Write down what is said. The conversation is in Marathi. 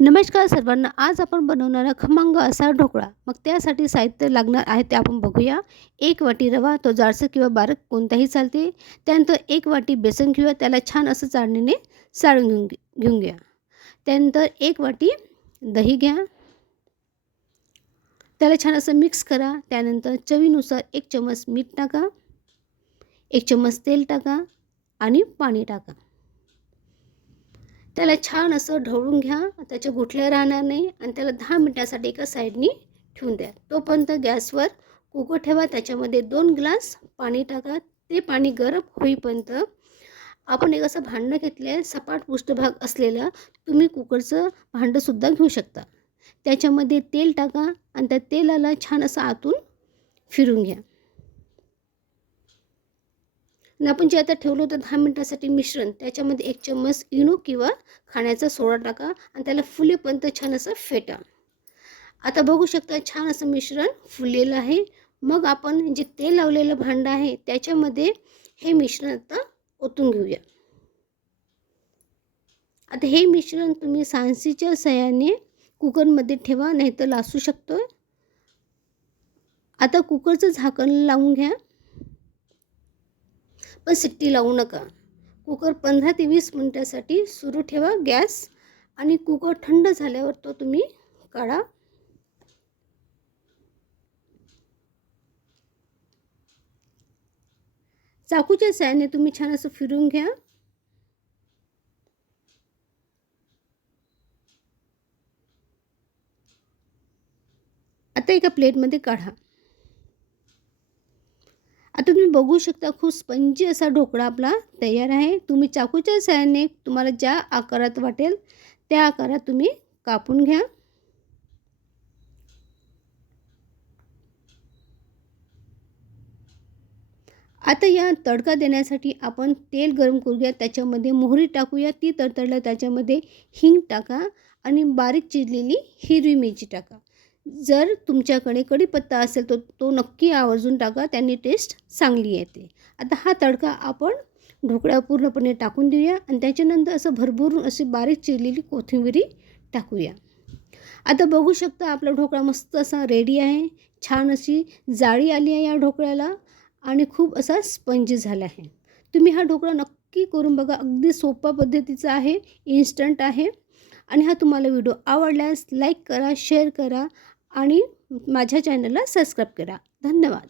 नमस्कार सर्वांना. आज आपण बनवणार खमंग असा ढोकळा. मग त्यासाठी साहित्य लागणार आहे ते आपण बघूया. 1 वाटी रवा, तो जाडसर किंवा बारीक कोणताही चालते. त्यानंतर 1 वाटी बेसन घेऊया, त्याला छान असं चाळणीने चाळून घेऊन घ्या. त्यानंतर 1 वाटी दही घ्या, त्याला छान असं मिक्स करा. त्यानंतर चवीनुसार 1 चमच मीठ टाका, 1 चमच तेल टाका आणि पाणी टाका. त्याला छान असं ढवळून घ्या, त्याच्या गुठल्या राहणार नाही आणि त्याला 10 मिनिटासाठी एका साईडनी ठेवून द्या. तोपर्यंत गॅसवर कुकर ठेवा, त्याच्यामध्ये 2 ग्लास पाणी टाका. ते पाणी गरम होईपर्यंत आपण एक असं भांडं घेतलं आहे, सपाट पृष्ठभाग असलेलं. तुम्ही कुकरचं भांडंसुद्धा घेऊ शकता. त्याच्यामध्ये तेल टाका आणि त्या तेलाला छान असं आतून फिरून घ्या. आणि आपण जे आता ठेवलं होतं 10 मिनिटासाठी मिश्रण, त्याच्यामध्ये 1 चम्मच इनो किंवा खाण्याचा सोडा टाका आणि त्याला फुलेपर्यंत छान असं फेटा. आता बघू शकता छान असं मिश्रण फुललेलं आहे. मग आपण जे तेल लावलेलं भांडं आहे त्याच्यामध्ये हे मिश्रण आता ओतून घेऊया. आता हे मिश्रण तुम्ही सांडशीच्या सहाय्याने कुकरमध्ये ठेवा, नाहीतर लासू शकतो. आता कुकरचं झाकण लावून घ्या, पण शिट्टी लावू नका. कुकर 15 ते 20 मिनिटासाठी सुरू ठेवा गॅस आणि कुकर थंड झाल्यावर तो तुम्ही काढा. चाकूच्या साहाय्याने तुम्ही छान असं फिरवून घ्या. आता एका प्लेटमध्ये काढा. आता तुम्ही बघू शकता खूप स्पंजी असा ढोकळा आपला तयार आहे. तुम्ही चाकूच्या साहाय्याने तुम्हाला ज्या आकारात वाटेल त्या आकारात तुम्ही कापून घ्या. आता या तडका देण्यासाठी आपण तेल गरम करूया, त्याच्यामध्ये मोहरी टाकूया. ती तडतडल्यावर त्याच्यामध्ये हिंग टाका आणि बारीक चिरलेली हिरवी मिरची टाका. जर तुमच्याकडे कढीपत्ता असेल तर तो नक्की आवर्जून टाका, त्याने टेस्ट चांगली येते. आता हा तडका आपण ढोकळ्यावर पूर्णपणे टाकून देऊया आणि त्याच्यानंतर असं भरभरून अशी बारीक चिरलेली कोथिंबीर टाकूया. आता बघू शकता आपला ढोकळा मस्त असा रेडी आहे. छान अशी जाळी आली आहे या ढोकळ्याला आणि खूप असा स्पंजी झाला आहे. तुम्ही हा ढोकळा नक्की करून बघा. अगदी सोप्या पद्धतीचा आहे, इन्स्टंट आहे. आणि हा तुम्हाला व्हिडिओ आवडल्यास लाईक करा, शेअर करा आणि माझ्या चॅनलला सबस्क्राईब करा. धन्यवाद.